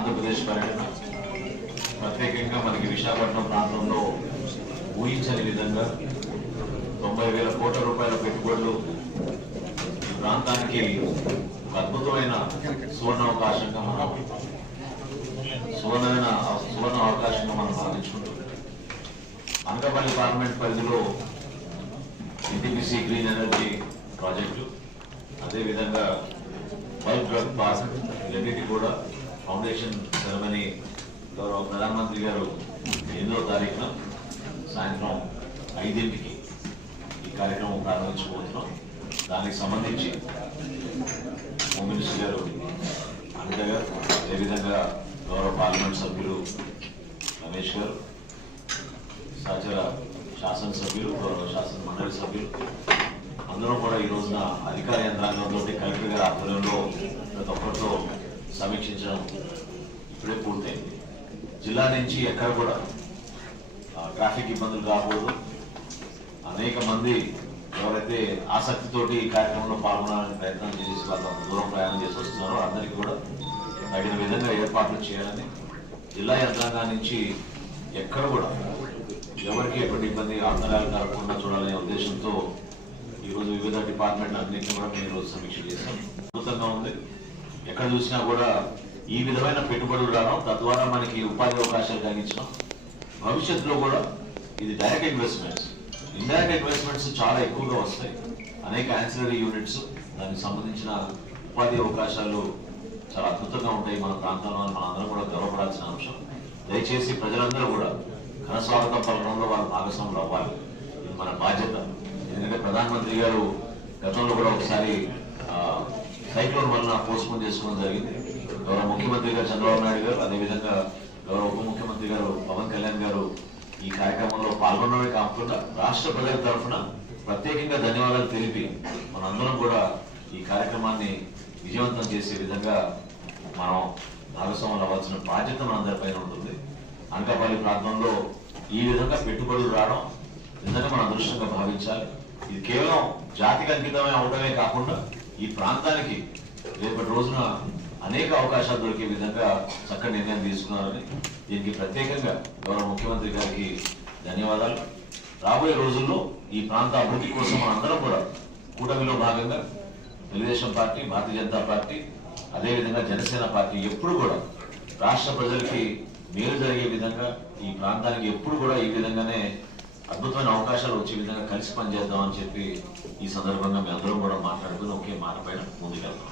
ఆంధ్రప్రదేశ్ పర్యటన ప్రత్యేకంగా మనకి విశాఖపట్నం ప్రాంతంలో ఊహించని విధంగా 90,000 కోట్ల రూపాయల పెట్టుబడులు ఈ ప్రాంతానికి ఒక అద్భుతమైన సువర్ణ అవకాశంగా మనం భావించుకుంటున్నాం. అనకాపల్లి పార్లమెంట్ పరిధిలో ఎన్టీపీసీ గ్రీన్ ఎనర్జీ ప్రాజెక్టు, అదేవిధంగా బల్క్ డ్రగ్ పార్క్, ఇవన్నిటి కూడా ఫౌండేషన్ సెరమనీ గౌరవ ప్రధానమంత్రి గారు 8వ తారీఖున సాయంత్రం 5ంటికి ఈ కార్యక్రమం ప్రారంభించబోతున్నాం. దానికి సంబంధించి హోమ్ మినిస్టర్ గారు అనిత గారు, అదేవిధంగా గౌరవ పార్లమెంట్ సభ్యులు రమేష్ గారు, సహచర శాసనసభ్యులు, గౌరవ శాసన మండలి సభ్యులు అందరూ కూడా ఈ రోజున అధికార యంత్రాంగంతో కలెక్టర్ గారి ఆధ్వర్యంలో ప్రతి ఒక్కరితో సమీక్షించడం ఇప్పుడే పూర్తయింది. జిల్లా నుంచి ఎక్కడ కూడా ట్రాఫిక్ ఇబ్బందులు కాకూడదు. అనేక మంది ఎవరైతే ఆసక్తితోటి ఈ కార్యక్రమంలో పాల్గొనాలని ప్రయత్నం చేసి వాళ్ళ దూరం ప్రయాణం చేసి వస్తున్నారో అందరికీ కూడా తగిన విధంగా ఏర్పాట్లు చేయాలని, జిల్లా యంత్రాంగం నుంచి ఎక్కడ కూడా ఎవరికి ఎటువంటి ఇబ్బంది అంతరాలు కలగకుండా చూడాలనే ఉద్దేశంతో ఈరోజు వివిధ డిపార్ట్మెంట్ అన్నింటినీ కూడా మేము ఈరోజు సమీక్ష చేస్తాం. అద్భుతంగా ఉంది. ఎక్కడ చూసినా కూడా ఈ విధమైన పెట్టుబడులు రావడం, తద్వారా మనకి ఉపాధి అవకాశాలు కలిగించడం, భవిష్యత్తులో కూడా ఇది డైరెక్ట్ ఇన్వెస్ట్మెంట్స్, ఇండైరెక్ట్ ఇన్వెస్ట్మెంట్స్ చాలా ఎక్కువగా వస్తాయి. అనేక యాన్సిలరీ యూనిట్స్, దానికి సంబంధించిన ఉపాధి అవకాశాలు చాలా అద్భుతంగా ఉంటాయి మన ప్రాంతంలో. మన అందరం కూడా గర్వపడాల్సిన అంశం. దయచేసి ప్రజలందరూ కూడా ఘన స్వాగతం పలకంలో వాళ్ళ భాగస్వాములు అవ్వాలి. ఇది మన బాధ్యత. ఎందుకంటే ప్రధానమంత్రి గారు గతంలో కూడా ఒకసారి సైక్లోన్ వలన పోస్ట్పోన్ చేసుకోవడం జరిగింది. గౌరవ ముఖ్యమంత్రి గారు చంద్రబాబు నాయుడు గారు, అదేవిధంగా గౌరవ ఉప ముఖ్యమంత్రి గారు పవన్ కళ్యాణ్ గారు ఈ కార్యక్రమంలో పాల్గొనడమే కాకుండా రాష్ట్ర ప్రజల తరఫున ప్రత్యేకంగా ధన్యవాదాలు తెలిపి మనందరం కూడా ఈ కార్యక్రమాన్ని విజయవంతం చేసే విధంగా మనం భాగస్వాములు అవ్వాల్సిన బాధ్యత మనందరిపైన ఉంటుంది. అనకాపల్లి ప్రాంతంలో ఈ విధంగా పెట్టుబడులు రావడం నిజంగా మనం అదృష్టంగా భావించాలి. ఇది కేవలం జాతికి అంకితమే అవడమే కాకుండా ఈ ప్రాంతానికి రేపటి రోజున అనేక అవకాశాలు దొరికే విధంగా చక్కటి నిర్ణయం తీసుకున్నారని, దీనికి ప్రత్యేకంగా గౌరవ ముఖ్యమంత్రి గారికి ధన్యవాదాలు. రాబోయే రోజుల్లో ఈ ప్రాంత అభివృద్ధి కోసం మనందరం కూడా కూటమిలో భాగంగా తెలుగుదేశం పార్టీ, భారతీయ జనతా పార్టీ, అదేవిధంగా జనసేన పార్టీ ఎప్పుడు కూడా రాష్ట్ర ప్రజలకి మేలు జరిగే విధంగా, ఈ ప్రాంతానికి ఎప్పుడు కూడా ఈ విధంగానే అద్భుతమైన అవకాశాలు వచ్చే విధంగా కలిసి పనిచేద్దామని చెప్పి ఈ సందర్భంగా మేము అందరం కూడా మాట్లాడుకుని ఒకే మాట పైన ముందుకెళ్తాం.